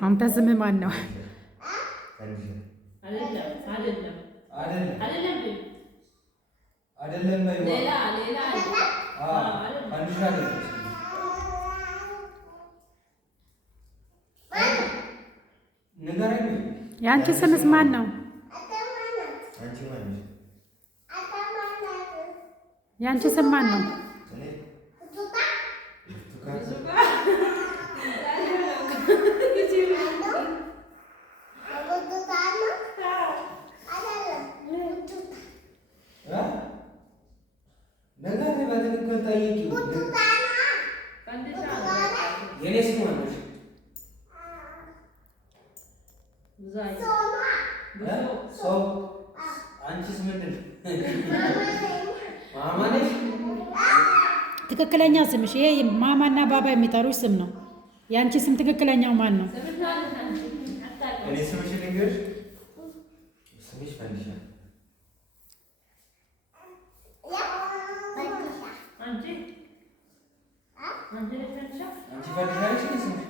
አንተ ስምህ ማን ነው? ያንቺ ስምስ ማን ነው? ያንቺ ስም ማን ነው? ትክክለኛ ስምሽ ይሄ ማማና ባባ የሚጠሩሽ ስም ነው። ያንቺ ስም ትክክለኛው ማን ነው? እኔ ስምሽ ልንገርሽ፣ ስምሽ ፈንዲሻ። አንቺ ፈንዲሻ ነሽ ስምሽ